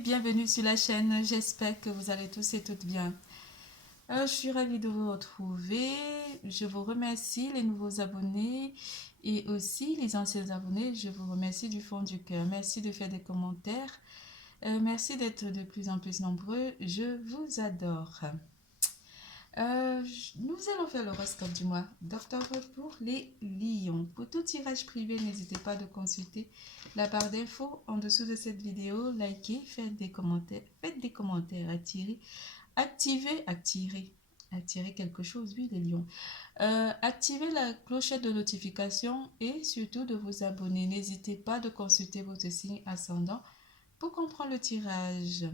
bienvenue sur la chaîne. J'espère que vous allez tous et toutes bien. Je suis ravie de vous retrouver. Je vous remercie les nouveaux abonnés et aussi les anciens abonnés. Je vous remercie du fond du cœur. Merci de faire des commentaires. Merci d'être de plus en plus nombreux. Je vous adore. Nous allons faire l'horoscope du mois d'octobre pour les lions. Pour tout tirage privé, n'hésitez pas à consulter la barre d'infos en dessous de cette vidéo. Likez, faites des commentaires, attirez quelque chose, oui les lions. Activez la clochette de notification et surtout de vous abonner. N'hésitez pas de consulter votre signe ascendant pour comprendre le tirage.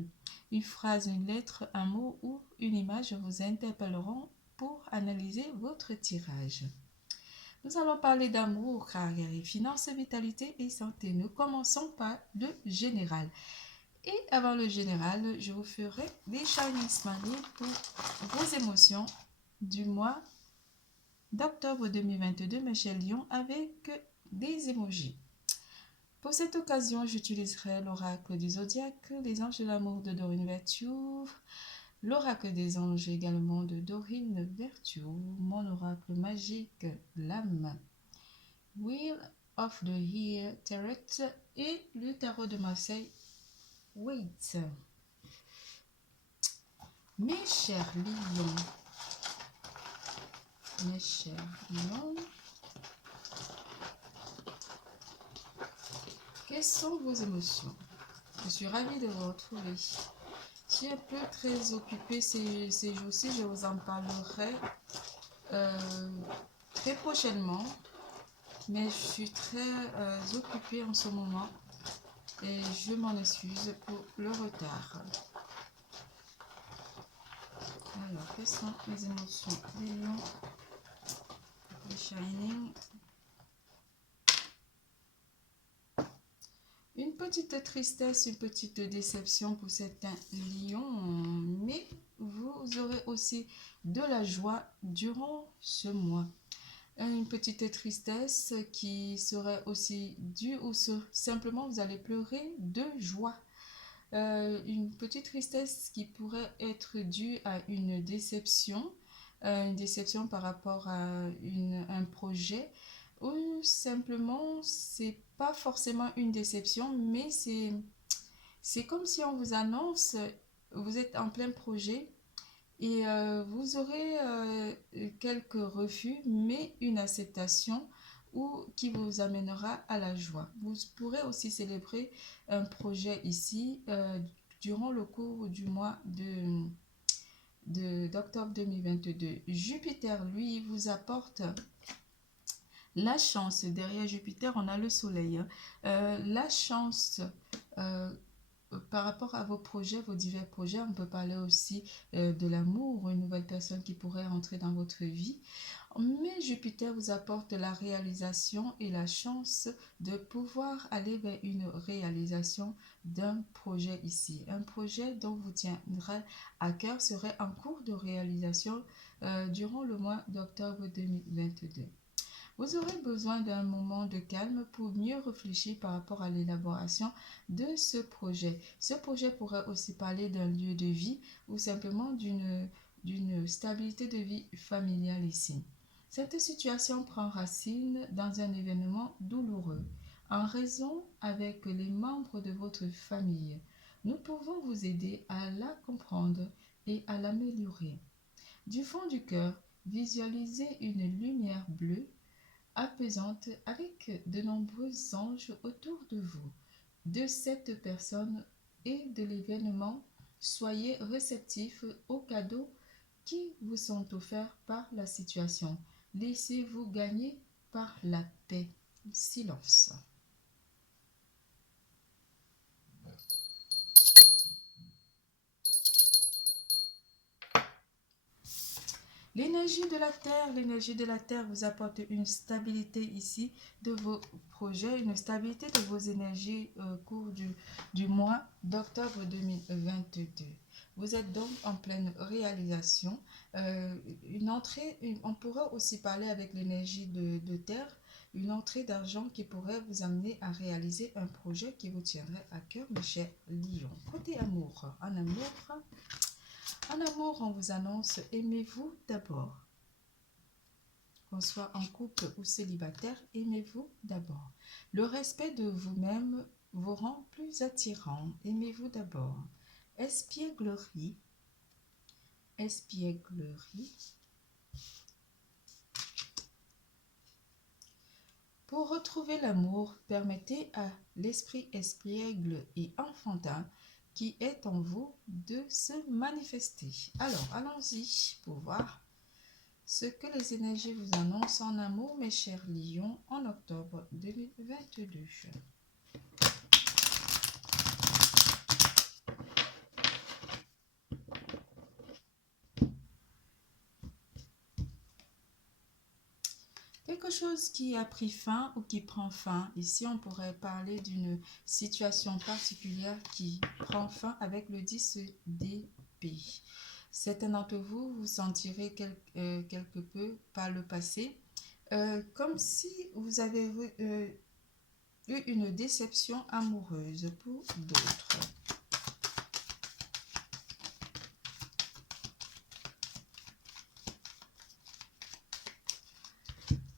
Une phrase, une lettre, un mot ou une image vous interpelleront pour analyser votre tirage. Nous allons parler d'amour, carrière et finances, vitalité et santé. Nous commençons par le général. Et avant le général, je vous ferai des Chinese Smiley pour vos émotions du mois d'octobre 2022, mes chers lions, avec des emojis. Pour cette occasion, j'utiliserai l'oracle du zodiaque, les anges de l'amour de Dorine Virtue, l'oracle des anges également de Dorine Virtue, mon oracle magique, l'âme, Wheel of the Year Tarot et le tarot de Marseille, Wait. Mes chers lions, quelles sont vos émotions? Je suis ravie de vous retrouver. Je suis un peu très occupée ces jours-ci, je vous en parlerai très prochainement. Mais je suis très occupée en ce moment et je m'en excuse pour le retard. Alors, quelles sont mes émotions? Les lions, le shining. Une petite tristesse, une petite déception pour certains lions, mais vous aurez aussi de la joie durant ce mois. Une petite tristesse qui serait aussi due ou simplement vous allez pleurer de joie. Une petite tristesse qui pourrait être due à une déception par rapport à un projet, ou simplement c'est pas forcément une déception, mais c'est comme si on vous annonce, vous êtes en plein projet et vous aurez quelques refus, mais une acceptation qui vous amènera à la joie. Vous pourrez aussi célébrer un projet ici durant le cours du mois d'octobre 2022. Jupiter, lui, vous apporte la chance. Derrière Jupiter, on a le soleil. La chance par rapport à vos projets, vos divers projets, on peut parler aussi de l'amour, une nouvelle personne qui pourrait entrer dans votre vie. Mais Jupiter vous apporte la réalisation et la chance de pouvoir aller vers une réalisation d'un projet ici. Un projet dont vous tiendra à cœur serait en cours de réalisation durant le mois d'octobre 2022. Vous aurez besoin d'un moment de calme pour mieux réfléchir par rapport à l'élaboration de ce projet. Ce projet pourrait aussi parler d'un lieu de vie ou simplement d'une stabilité de vie familiale ici. Cette situation prend racine dans un événement douloureux en raison avec les membres de votre famille. Nous pouvons vous aider à la comprendre et à l'améliorer. Du fond du cœur, visualisez une lumière bleue apaisante avec de nombreux anges autour de vous. De cette personne et de l'événement, soyez réceptifs aux cadeaux qui vous sont offerts par la situation. Laissez-vous gagner par la paix. Silence. L'énergie de la Terre vous apporte une stabilité ici de vos projets, une stabilité de vos énergies au cours du mois d'octobre 2022. Vous êtes donc en pleine réalisation. On pourrait aussi parler avec l'énergie de Terre, une entrée d'argent qui pourrait vous amener à réaliser un projet qui vous tiendrait à cœur, mes chers lions. Côté amour, en amour, on vous annonce aimez-vous d'abord. Qu'on soit en couple ou célibataire, aimez-vous d'abord. Le respect de vous-même vous rend plus attirant. Aimez-vous d'abord. Espièglerie. Pour retrouver l'amour, permettez à l'esprit espiègle et enfantin qui est en vous de se manifester. Alors, allons-y pour voir ce que les énergies vous annoncent en amour, mes chers lions, en octobre 2022. Quelque chose qui a pris fin ou qui prend fin. Ici, on pourrait parler d'une situation particulière qui prend fin avec le 10 d'épée. Certains d'entre vous vous sentirez quelque peu par le passé, comme si vous avez eu une déception amoureuse pour d'autres.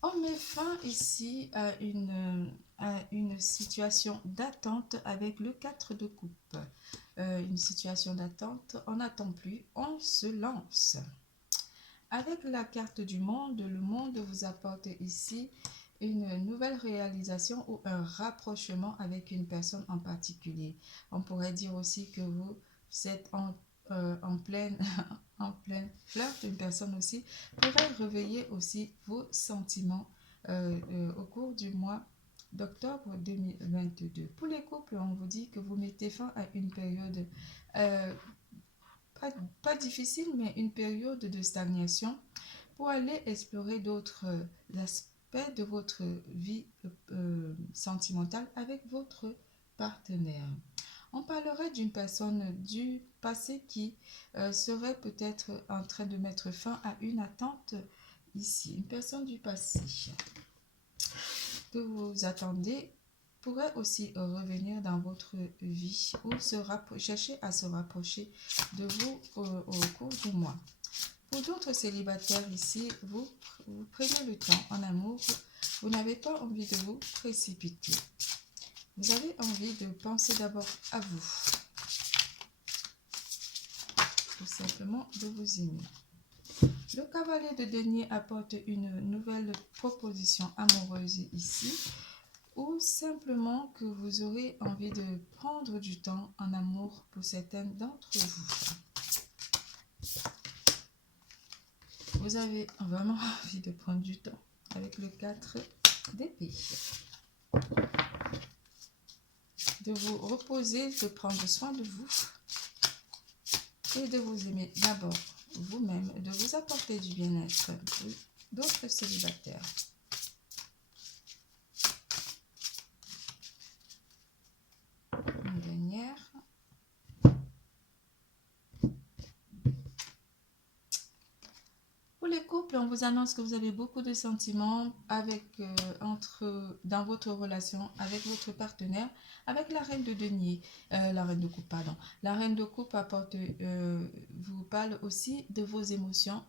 On met fin ici à une situation d'attente avec le 4 de coupe. Une situation d'attente, on n'attend plus, on se lance. Avec la carte du monde, le monde vous apporte ici une nouvelle réalisation ou un rapprochement avec une personne en particulier. On pourrait dire aussi que vous êtes en pleine flirt. Une personne aussi pourrait réveiller aussi vos sentiments au cours du mois d'octobre 2022. Pour les couples, on vous dit que vous mettez fin à une période pas difficile, mais une période de stagnation pour aller explorer d'autres aspects de votre vie sentimentale avec votre partenaire. On parlerait d'une personne du passé qui serait peut-être en train de mettre fin à une attente ici. Une personne du passé que vous attendez pourrait aussi revenir dans votre vie ou chercher à se rapprocher de vous au cours du mois. Pour d'autres célibataires ici, vous prenez le temps en amour, vous n'avez pas envie de vous précipiter. Vous avez envie de penser d'abord à vous. Tout simplement de vous aimer. Le cavalier de denier apporte une nouvelle proposition amoureuse ici, ou simplement que vous aurez envie de prendre du temps en amour pour certaines d'entre vous. Vous avez vraiment envie de prendre du temps avec le 4 d'épée. De vous reposer, de prendre soin de vous et de vous aimer d'abord vous-même, de vous apporter du bien-être. D'autres célibataires. Une dernière. Pour les couples, on vous annonce que vous avez beaucoup de sentiments dans votre relation avec votre partenaire, avec la reine de denier, la reine de coupe, pardon. La reine de coupe vous parle aussi de vos émotions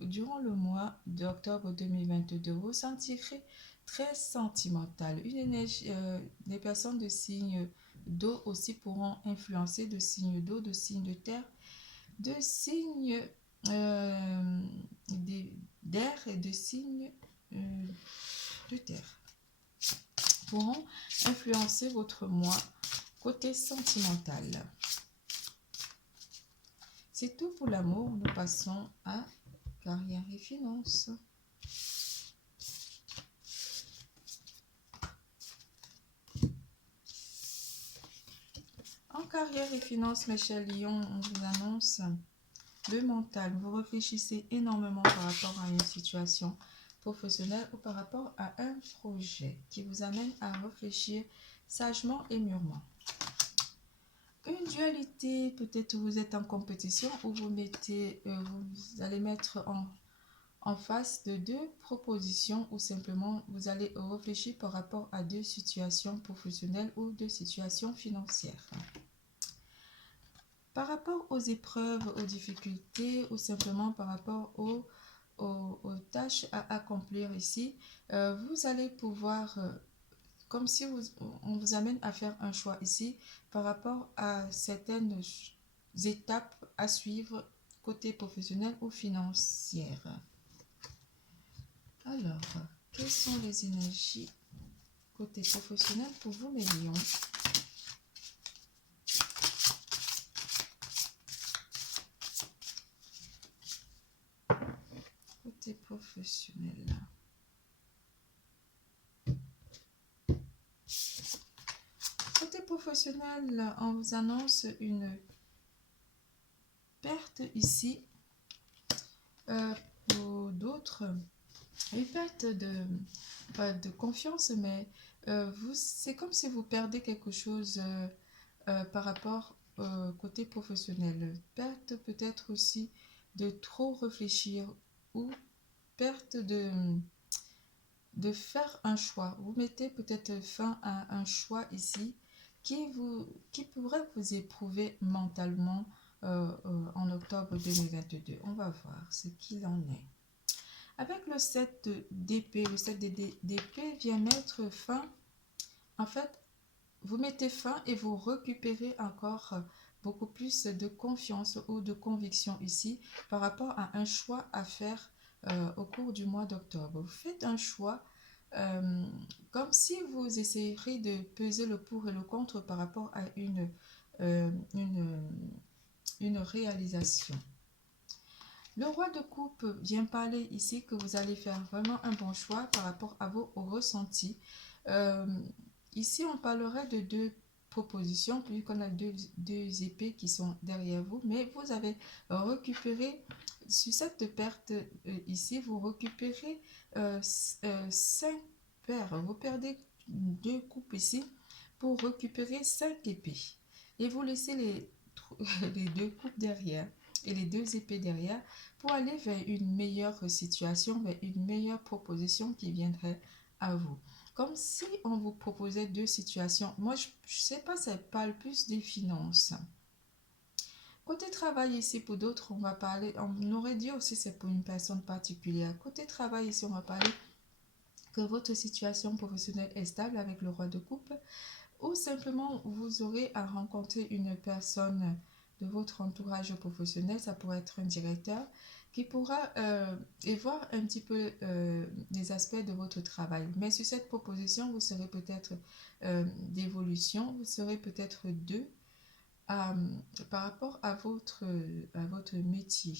durant le mois d'octobre 2022. Vous sentirez très sentimental. Une énergie, les personnes de signe d'eau aussi pourront influencer de signes d'eau, de signes de terre, de signes d'air et de signes de terre pourront influencer votre moi côté sentimental. C'est tout pour l'amour. Nous passons à carrière et finances. En carrière et finances, mes chers lions, on vous annonce le mental. Vous réfléchissez énormément par rapport à une situation professionnelle ou par rapport à un projet qui vous amène à réfléchir sagement et mûrement. Une dualité, peut-être vous êtes en compétition ou vous allez mettre en face de deux propositions ou simplement vous allez réfléchir par rapport à deux situations professionnelles ou deux situations financières. Par rapport aux épreuves, aux difficultés ou simplement par rapport aux tâches à accomplir ici, vous allez pouvoir, comme si on vous amène à faire un choix ici par rapport à certaines étapes à suivre côté professionnel ou financière. Alors, quelles sont les énergies côté professionnel pour vous, mes lions? Côté professionnel. Côté professionnel, on vous annonce une perte ici. Pour d'autres, une perte pas de confiance, mais c'est comme si vous perdez quelque chose par rapport côté professionnel. Perte peut-être aussi de trop réfléchir ou perte de faire un choix. Vous mettez peut-être fin à un choix ici qui pourrait vous éprouver mentalement en octobre 2022. On va voir ce qu'il en est. Avec le 7 d'épée, le 7 d'épée vient mettre fin. En fait, vous mettez fin et vous récupérez encore beaucoup plus de confiance ou de conviction ici par rapport à un choix à faire au cours du mois d'octobre. Vous faites un choix comme si vous essayeriez de peser le pour et le contre par rapport à une réalisation. Le roi de coupe vient parler ici que vous allez faire vraiment un bon choix par rapport à vos ressentis. Ici, on parlerait de deux propositions, puisqu'on a deux épées qui sont derrière vous, mais vous avez récupéré, sur cette perte ici, vous récupérez 5 paires. Vous perdez 2 coupes ici pour récupérer 5 épées. Et vous laissez les 2 coupes derrière et les 2 épées derrière pour aller vers une meilleure situation, vers une meilleure proposition qui viendrait à vous. Comme si on vous proposait 2 situations. Moi, je ne sais pas, ça parle plus des finances. Côté travail ici, pour d'autres, on va parler, on aurait dit aussi c'est pour une personne particulière. Côté travail ici, on va parler que votre situation professionnelle est stable avec le roi de coupe, ou simplement vous aurez à rencontrer une personne de votre entourage professionnel, ça pourrait être un directeur, qui pourra voir un petit peu les aspects de votre travail. Mais sur cette proposition, vous serez peut-être d'évolution, vous serez peut-être deux par rapport à votre métier.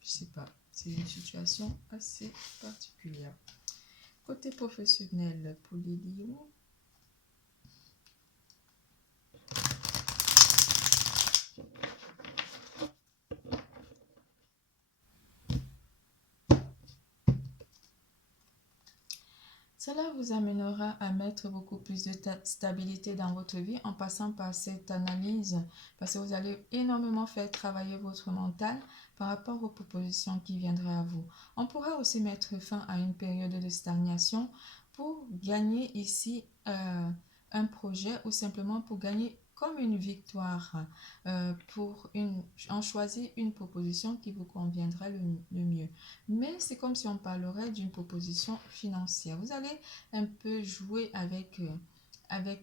Je sais pas, c'est une situation assez particulière. Côté professionnel pour les lions, cela vous amènera à mettre beaucoup plus de stabilité dans votre vie en passant par cette analyse, parce que vous allez énormément faire travailler votre mental par rapport aux propositions qui viendraient à vous. On pourra aussi mettre fin à une période de stagnation pour gagner ici un projet ou simplement pour gagner comme une victoire, en choisir une proposition qui vous conviendra le mieux. Mais c'est comme si on parlerait d'une proposition financière. Vous allez un peu jouer avec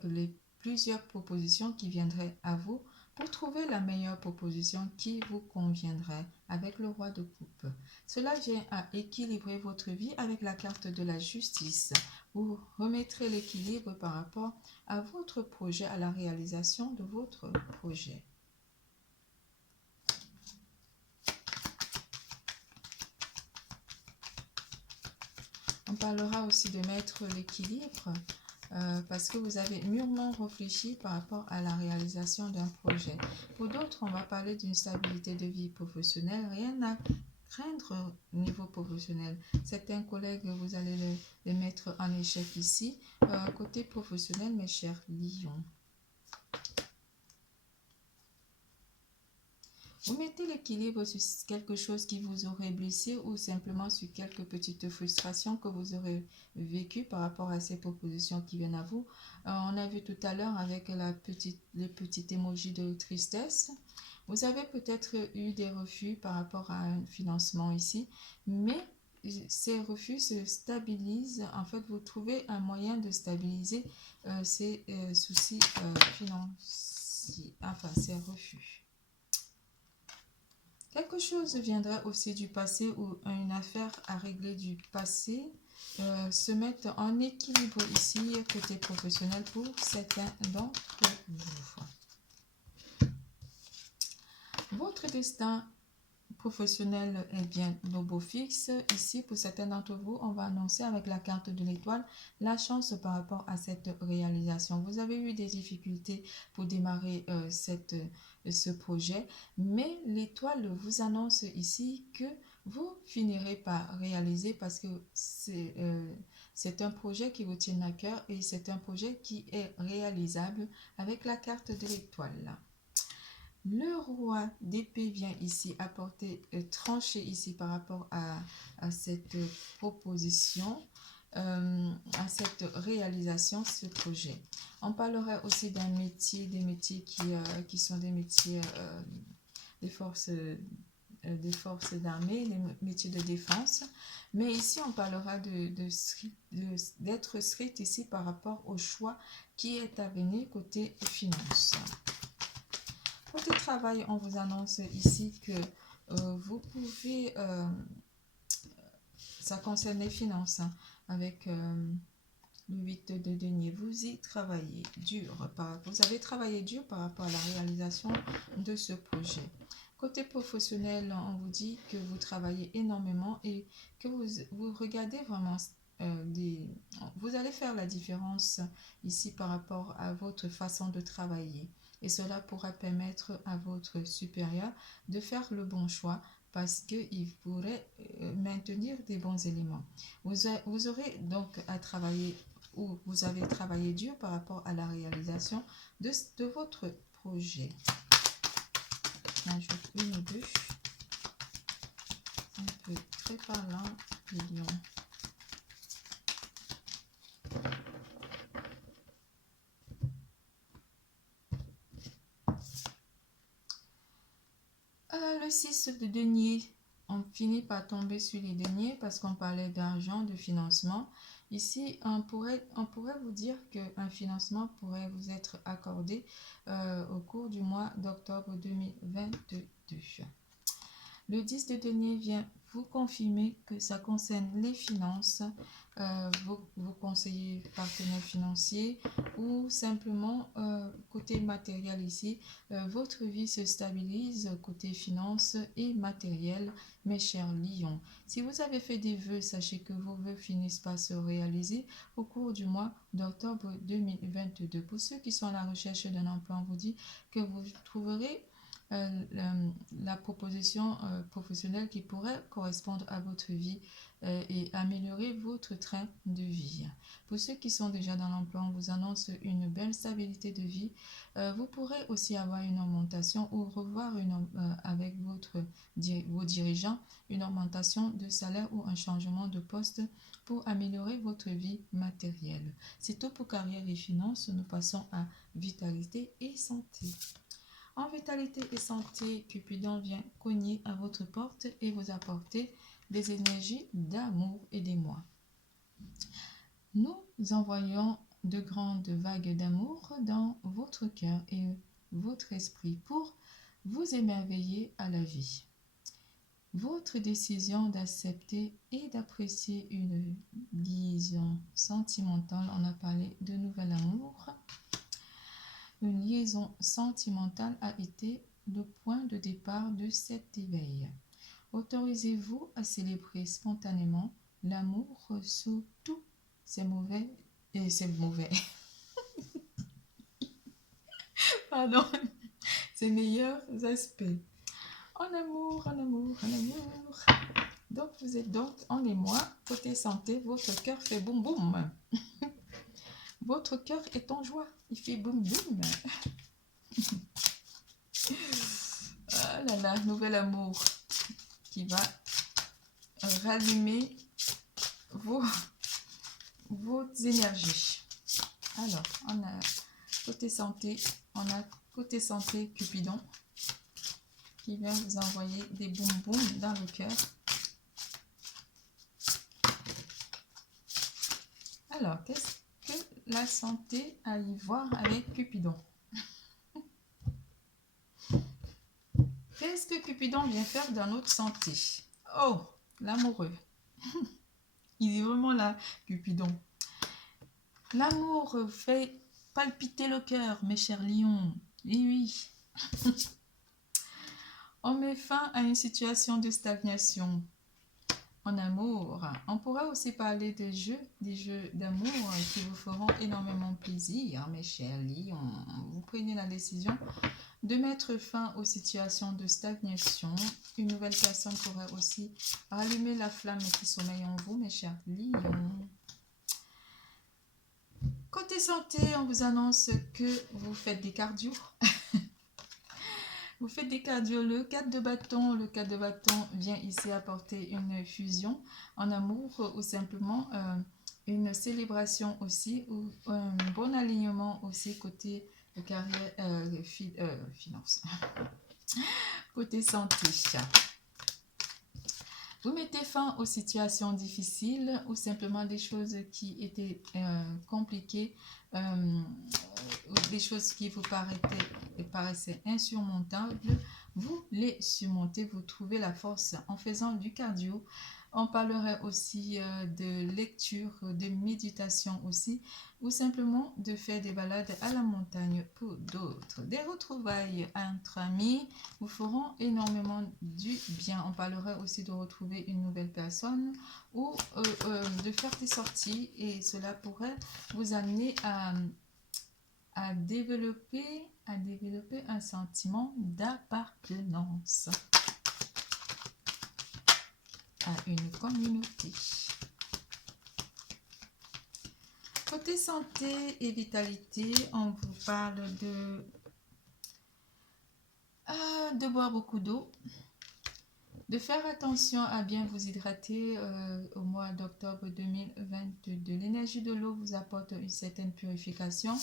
les plusieurs propositions qui viendraient à vous pour trouver la meilleure proposition qui vous conviendrait avec le roi de coupe. Cela vient à équilibrer votre vie avec la carte de la justice. Vous remettrez l'équilibre par rapport à votre projet, à la réalisation de votre projet. On parlera aussi de mettre l'équilibre parce que vous avez mûrement réfléchi par rapport à la réalisation d'un projet. Pour d'autres, on va parler d'une stabilité de vie professionnelle. Rien à craindre au niveau professionnel. Certains collègues, vous allez les mettre en échec ici. Côté professionnel, mes chers lions. Vous mettez l'équilibre sur quelque chose qui vous aurait blessé ou simplement sur quelques petites frustrations que vous aurez vécues par rapport à ces propositions qui viennent à vous. On a vu tout à l'heure avec les petites émojis de tristesse. Vous avez peut-être eu des refus par rapport à un financement ici, mais ces refus se stabilisent. En fait, vous trouvez un moyen de stabiliser ces soucis financiers, enfin ces refus. Quelque chose viendra aussi du passé ou une affaire à régler du passé se mettre en équilibre ici côté professionnel pour certains d'entre vous. Votre destin professionnel est bien nos beaux fixes. Ici, pour certains d'entre vous, on va annoncer avec la carte de l'étoile la chance par rapport à cette réalisation. Vous avez eu des difficultés pour démarrer ce projet, mais l'étoile vous annonce ici que vous finirez par réaliser parce que c'est un projet qui vous tient à cœur et c'est un projet qui est réalisable avec la carte de l'étoile. Le roi d'épée vient ici apporter, trancher ici par rapport à cette proposition, à cette réalisation, ce projet. On parlera aussi d'un métier, des métiers qui sont des métiers des forces d'armée, des métiers de défense. Mais ici, on parlera d'être strict ici par rapport au choix qui est à venir côté finance. Côté travail, on vous annonce ici que vous pouvez, ça concerne les finances, hein, avec le 8 de denier, vous y travaillez dur, vous avez travaillé dur par rapport à la réalisation de ce projet. Côté professionnel, on vous dit que vous travaillez énormément et que vous regardez vraiment vous allez faire la différence ici par rapport à votre façon de travailler. Et cela pourra permettre à votre supérieur de faire le bon choix parce qu'il pourrait maintenir des bons éléments. Vous aurez donc à travailler ou vous avez travaillé dur par rapport à la réalisation de votre projet. J'ajoute une ou deux. Un peu très parlant, les lions. Le 6 de denier, on finit par tomber sur les deniers parce qu'on parlait d'argent, de financement. Ici, on pourrait vous dire qu'un financement pourrait vous être accordé au cours du mois d'octobre 2022. Le 10 de denier vient vous confirmer que ça concerne les finances, vos conseillers partenaires financiers ou simplement côté matériel ici, votre vie se stabilise côté finances et matériel, mes chers lions. Si vous avez fait des vœux, sachez que vos vœux finissent par se réaliser au cours du mois d'octobre 2022. Pour ceux qui sont à la recherche d'un emploi, on vous dit que vous trouverez la proposition professionnelle qui pourrait correspondre à votre vie et améliorer votre train de vie. Pour ceux qui sont déjà dans l'emploi, on vous annonce une belle stabilité de vie. Vous pourrez aussi avoir une augmentation ou revoir avec vos dirigeants une augmentation de salaire ou un changement de poste pour améliorer votre vie matérielle. C'est tout pour carrière et finances. Nous passons à vitalité et santé. En vitalité et santé, Cupidon vient cogner à votre porte et vous apporter des énergies d'amour et d'émoi. Nous envoyons de grandes vagues d'amour dans votre cœur et votre esprit pour vous émerveiller à la vie. Votre décision d'accepter et d'apprécier une liaison sentimentale, on a parlé de nouvel amour. Une liaison sentimentale a été le point de départ de cet éveil. Autorisez-vous à célébrer spontanément l'amour sous tous ses mauvais pardon, ses meilleurs aspects. En amour, en amour, en amour. Donc vous êtes donc en émoi, côté santé, votre cœur fait boum boum. Votre cœur est en joie, il fait boum boum. là là, nouvel amour qui va rallumer vos énergies. Alors, on a côté santé, Cupidon qui vient vous envoyer des boum boum dans le cœur. Alors, qu'est-ce que la santé a à y voir avec Cupidon? Qu'est-ce que Cupidon vient faire dans notre santé? Oh, l'amoureux. Il est vraiment là, Cupidon. L'amour fait palpiter le cœur, mes chers lions. Oui, oui. On met fin à une situation de stagnation en amour. On pourrait aussi parler des jeux d'amour qui vous feront énormément plaisir, mes chers lions. Vous prenez la décision de mettre fin aux situations de stagnation. Une nouvelle personne pourrait aussi rallumer la flamme qui sommeille en vous, mes chers lions. Côté santé, on vous annonce que vous faites des cardio. Vous faites des cardio. Le 4 de bâton vient ici apporter une fusion en amour ou simplement une célébration aussi, ou un bon alignement aussi côté carrière, finance. Côté santé. Vous mettez fin aux situations difficiles ou simplement des choses qui étaient compliquées, des choses qui vous paraissaient insurmontables. Vous les surmontez, vous trouvez la force en faisant du cardio. On parlerait aussi de lecture, de méditation aussi, ou simplement de faire des balades à la montagne pour d'autres. Des retrouvailles entre amis vous feront énormément du bien. On parlerait aussi de retrouver une nouvelle personne ou de faire des sorties, et cela pourrait vous amener à développer un sentiment d'appartenance à une communauté. Côté santé et vitalité, on vous parle de boire beaucoup d'eau, de faire attention à bien vous hydrater au mois d'octobre 2022. L'énergie de l'eau vous apporte une certaine purification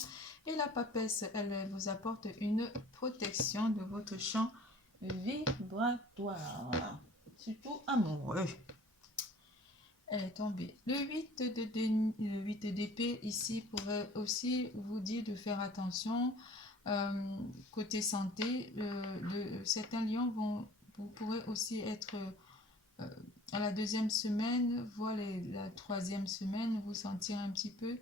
et la papesse, elle vous apporte une protection de votre champ vibratoire, surtout amoureux. Elle est tombée. Le 8 d'épée ici pourrait aussi vous dire de faire attention côté santé. Certains lions vous pourrez aussi être à la deuxième semaine, voire la troisième semaine, vous sentir un petit peu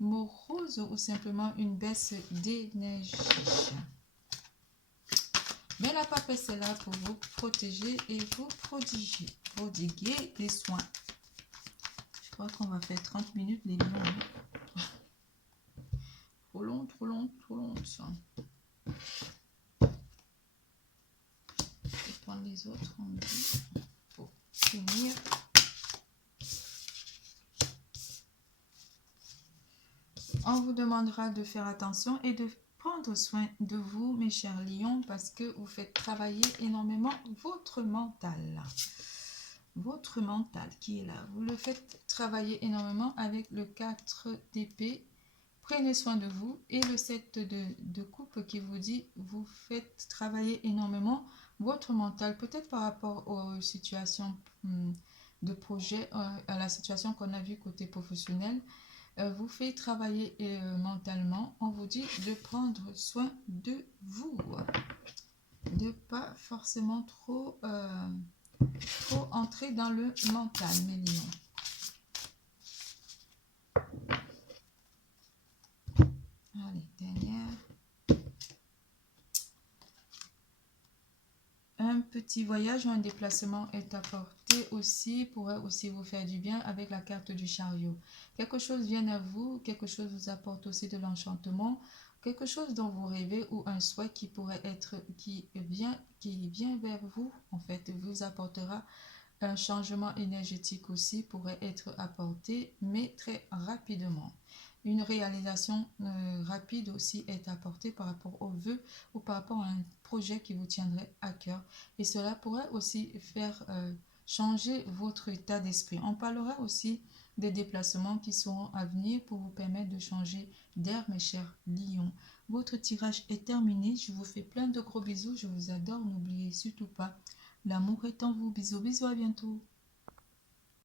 morose ou simplement une baisse d'énergie. Mais la papesse est là pour vous protéger et vous prodiguer des soins. Je crois qu'on va faire 30 minutes les lions. Trop long ça. Je vais prendre les autres, on me dit, pour finir. On vous demandera de faire attention et de prendre soin de vous, mes chers lions, parce que vous faites travailler énormément votre mental. Votre mental qui est là. Vous le faites travailler énormément avec le 4 d'épée. Prenez soin de vous. Et le 7 de coupe qui vous dit, vous faites travailler énormément votre mental. Peut-être par rapport aux situations de projet, à la situation qu'on a vue côté professionnel. Vous fait travailler mentalement. On vous dit de prendre soin de vous. De pas forcément trop entrer dans le mental, mes lions. Allez, dernière. Un petit voyage ou un déplacement est apporté aussi, pourrait aussi vous faire du bien avec la carte du chariot. Quelque chose vient à vous, quelque chose vous apporte aussi de l'enchantement, quelque chose dont vous rêvez ou un souhait qui pourrait être, qui vient vers vous, en fait, vous apportera un changement énergétique aussi, pourrait être apporté, mais très rapidement. une réalisation rapide aussi est apportée par rapport aux vœux ou par rapport à un projet qui vous tiendrait à cœur. Et cela pourrait aussi faire changer votre état d'esprit. On parlera aussi des déplacements qui seront à venir pour vous permettre de changer d'air, mes chers lions. Votre tirage est terminé. Je vous fais plein de gros bisous. Je vous adore. N'oubliez surtout pas, l'amour est en vous. Bisous, bisous, à bientôt.